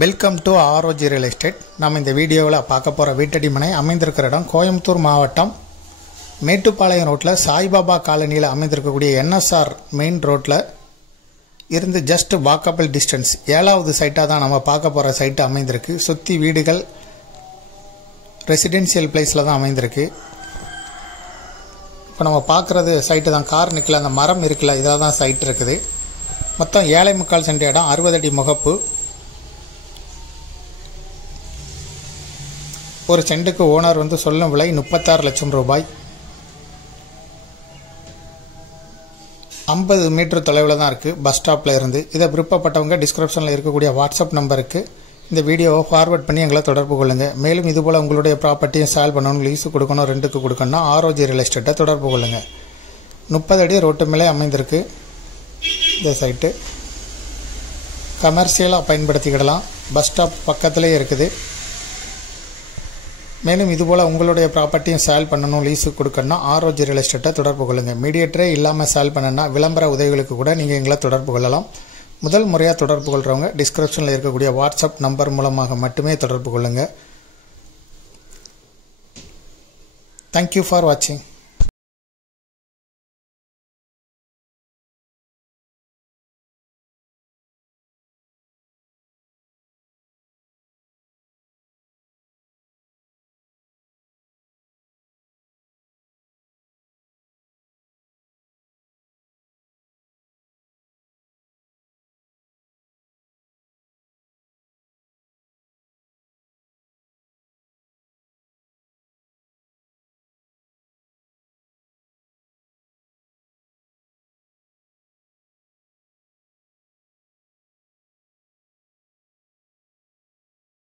Welcome to ROG real estate. நாம் இந்த வீடியோவில் பார்க்க போகிற வீட்டடி மனை அமைந்திருக்கிற இடம் கோயம்புத்தூர் மாவட்டம் மேட்டுப்பாளையம் ரோட்டில் சாய்பாபா காலனியில் அமைந்திருக்கக்கூடிய என்எஸ்ஆர் மெயின் ரோட்டில் இருந்து ஜஸ்ட் வாக்கபிள் டிஸ்டன்ஸ் 7வது சைட்டாக தான் நம்ம பார்க்க போகிற சைட்டு அமைந்திருக்கு. சுற்றி வீடுகள் ரெசிடென்சியல் பிளேஸில் தான் அமைந்திருக்கு. இப்போ நம்ம பார்க்குறது சைட்டு தான். கார் நிற்கல, அந்த மரம் இருக்குல்ல, இதாக தான் சைட் இருக்குது. மொத்தம் 7.25 சென்ட் இடம், 60 அடி முகப்பு. ஒரு சென்ட்டுக்கு ஓனர் சொல்லும் விலை 36 லட்சம் ரூபாய். 50 மீட்டர் தொலைவில் தான் இருக்குது பஸ் ஸ்டாப்பில் இருந்து. இதை விருப்பப்பட்டவங்க டிஸ்கிரிப்ஷனில் இருக்கக்கூடிய வாட்ஸ்அப் நம்பருக்கு இந்த வீடியோவை ஃபார்வர்ட் பண்ணி எங்களை தொடர்பு கொள்ளுங்கள். மேலும் இதுபோல் உங்களுடைய ப்ராப்பர்ட்டியை சேல் பண்ணணும், லீஸு கொடுக்கணும், ரெண்டுக்கு கொடுக்கணும்னா ஆர்ஓஜி ரியல் எஸ்டேட்டை தொடர்பு கொள்ளுங்கள். 30 அடி ரோட்டு மேலே அமைந்திருக்கு இந்த சைட்டு. கமர்ஷியலாக பயன்படுத்திக்கிடலாம். பஸ் ஸ்டாப் பக்கத்துலேயே இருக்குது. மேலும் இதுபோல் உங்களுடைய ப்ராப்பர்ட்டியும் சேல் பண்ணணும், லீஸு கொடுக்கணும்னா ஆர்ஓஜி ரியல் எஸ்டேட்டை தொடர்பு கொள்ளுங்கள். மீடியேட்டரே இல்லாமல் சேல் பண்ணணும்னா விளம்பர உதவிகளுக்கு கூட நீங்கள் எங்களை தொடர்பு கொள்ளலாம். முதல் முறையாக தொடர்பு கொள்கிறவங்க டிஸ்கிரிப்ஷனில் இருக்கக்கூடிய வாட்ஸ்அப் நம்பர் மூலமாக மட்டுமே தொடர்பு கொள்ளுங்கள். தேங்க்யூ ஃபார் வாட்சிங்.